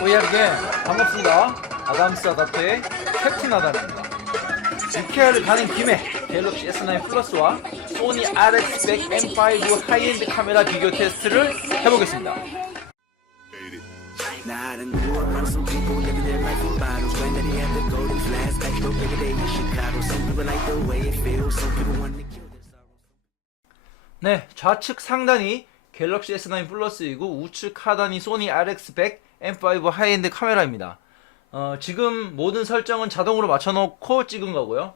오예르게 반갑습니다. 아담스 아답터의 캡틴 아담입니다. 이케아를 가는 김에 갤럭시 S9 플러스와 소니 RX100 M5 하이엔드 카메라 비교 테스트를 해보겠습니다. 네, 좌측 상단이 갤럭시 S9 플러스이고 우측 하단이 소니 RX100 M5 하이엔드 카메라입니다. 지금 모든 설정은 자동으로 맞춰놓고 찍은 거고요.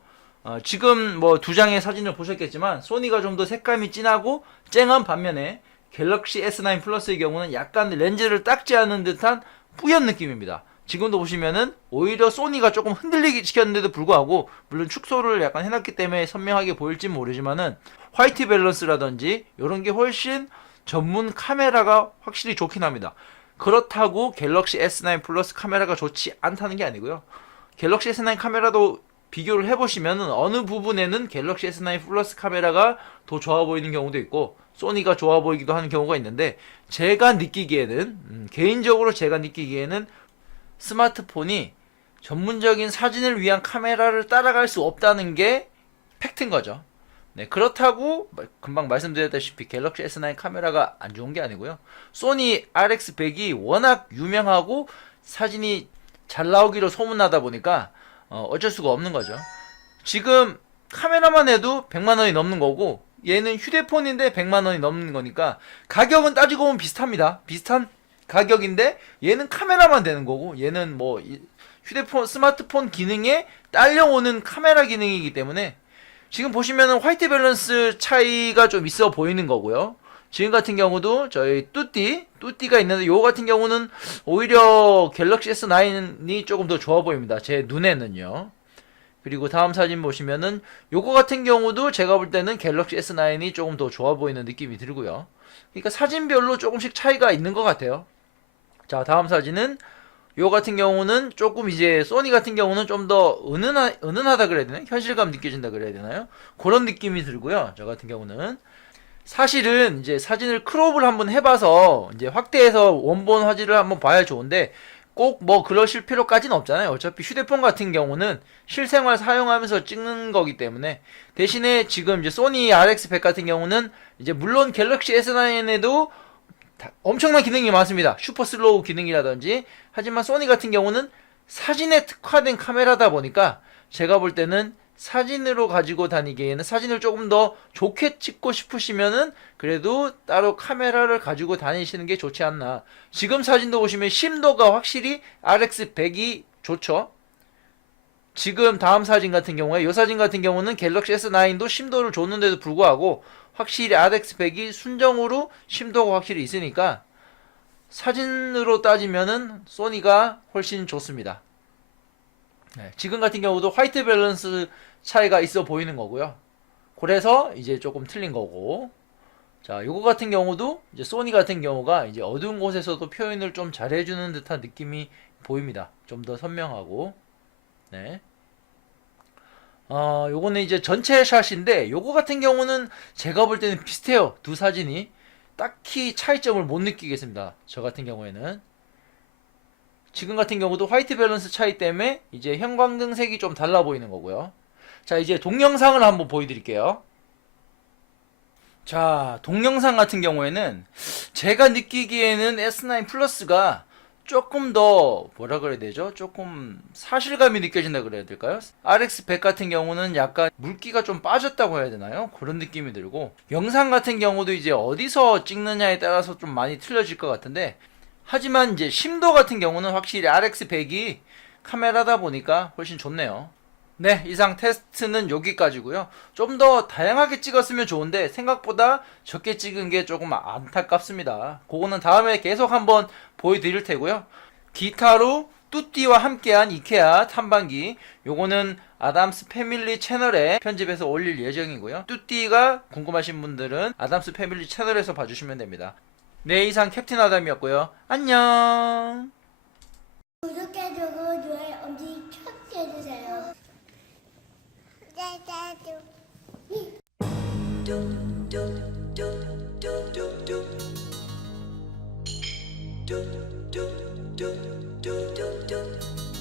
지금 뭐 두 장의 사진을 보셨겠지만 소니가 좀 더 색감이 진하고 쨍한 반면에 갤럭시 S9 플러스의 경우는 약간 렌즈를 닦지 않은 듯한 뿌연 느낌입니다. 지금도 보시면은 오히려 소니가 조금 흔들리기 시켰는데도 불구하고, 물론 축소를 약간 해놨기 때문에 선명하게 보일지 모르지만은 화이트 밸런스라든지 이런 게 훨씬 전문 카메라가 확실히 좋긴 합니다. 그렇다고 갤럭시 S9 플러스 카메라가 좋지 않다는 게 아니고요. 갤럭시 S9 카메라도 비교를 해보시면은 어느 부분에는 갤럭시 S9 플러스 카메라가 더 좋아 보이는 경우도 있고 소니가 좋아 보이기도 하는 경우가 있는데, 제가 느끼기에는 개인적으로 제가 느끼기에는 스마트폰이 전문적인 사진을 위한 카메라를 따라갈 수 없다는 게 팩트인 거죠. 네, 그렇다고 금방 말씀드렸다시피 갤럭시 S9 카메라가 안 좋은 게 아니고요. 소니 RX100이 워낙 유명하고 사진이 잘 나오기로 소문나다 보니까 어쩔 수가 없는 거죠. 지금 카메라만 해도 100만원이 넘는 거고 얘는 휴대폰인데 100만원이 넘는 거니까 가격은 따지고 보면 비슷합니다. 비슷한 가격인데 얘는 카메라만 되는 거고 얘는 뭐 휴대폰 스마트폰 기능에 딸려오는 카메라 기능이기 때문에 지금 보시면은 화이트 밸런스 차이가 좀 있어 보이는 거고요. 지금 같은 경우도 저희 뚜띠가 있는데 요거 같은 경우는 오히려 갤럭시 S9이 조금 더 좋아 보입니다. 제 눈에는요. 그리고 다음 사진 보시면은 요거 같은 경우도 제가 볼 때는 갤럭시 S9이 조금 더 좋아 보이는 느낌이 들고요. 그러니까 사진별로 조금씩 차이가 있는 것 같아요. 자, 다음 사진은 요 같은 경우는 조금 이제 소니 같은 경우는 좀 더 은은하다 그래야 되나요? 현실감 느껴진다 그래야 되나요? 그런 느낌이 들고요. 저 같은 경우는 사실은 이제 사진을 크롭을 한번 해봐서 이제 확대해서 원본 화질을 한번 봐야 좋은데 꼭 뭐 그러실 필요까지는 없잖아요. 어차피 휴대폰 같은 경우는 실생활 사용하면서 찍는 거기 때문에, 대신에 지금 이제 소니 RX100 같은 경우는 이제 물론 갤럭시 S9에도 엄청난 기능이 많습니다. 슈퍼 슬로우 기능이라든지. 하지만 소니 같은 경우는 사진에 특화된 카메라다 보니까 제가 볼 때는 사진으로 가지고 다니기에는, 사진을 조금 더 좋게 찍고 싶으시면은 그래도 따로 카메라를 가지고 다니시는 게 좋지 않나. 지금 사진도 보시면 심도가 확실히 RX100이 좋죠. 지금 다음 사진 같은 경우에, 이 사진 같은 경우는 갤럭시 S9도 심도를 줬는데도 불구하고 확실히 RX100이 순정으로 심도가 확실히 있으니까 사진으로 따지면은 소니가 훨씬 좋습니다. 네, 지금 같은 경우도 화이트 밸런스 차이가 있어 보이는 거고요. 그래서 이제 조금 틀린 거고, 자, 요거 같은 경우도 이제 소니 같은 경우가 이제 어두운 곳에서도 표현을 좀 잘해주는 듯한 느낌이 보입니다. 좀 더 선명하고. 네. 요거는 이제 전체 샷인데 요거 같은 경우는 제가 볼 때는 비슷해요. 두 사진이 딱히 차이점을 못 느끼겠습니다. 저 같은 경우에는 지금 같은 경우도 화이트 밸런스 차이 때문에 이제 형광등색이 좀 달라 보이는 거고요. 자, 이제 동영상을 한번 보여드릴게요. 자, 동영상 같은 경우에는 제가 느끼기에는 S9 플러스가 조금 더 뭐라 그래야 되죠? 조금 사실감이 느껴진다 그래야 될까요? RX100 같은 경우는 약간 물기가 좀 빠졌다고 해야 되나요? 그런 느낌이 들고, 영상 같은 경우도 이제 어디서 찍느냐에 따라서 좀 많이 틀려질 것 같은데, 하지만 이제 심도 같은 경우는 확실히 RX100이 카메라다 보니까 훨씬 좋네요. 네, 이상 테스트는 여기까지고요. 좀 더 다양하게 찍었으면 좋은데 생각보다 적게 찍은 게 조금 안타깝습니다. 그거는 다음에 계속 한번 보여드릴 테고요. 기타로 뚜띠와 함께한 이케아 탐방기, 요거는 아담스 패밀리 채널에 편집해서 올릴 예정이고요. 뚜띠가 궁금하신 분들은 아담스 패밀리 채널에서 봐주시면 됩니다. 네, 이상 캡틴 아담이었고요. 안녕. 구독해주고 좋아요 엄지 켜게 해주세요. 네. do do do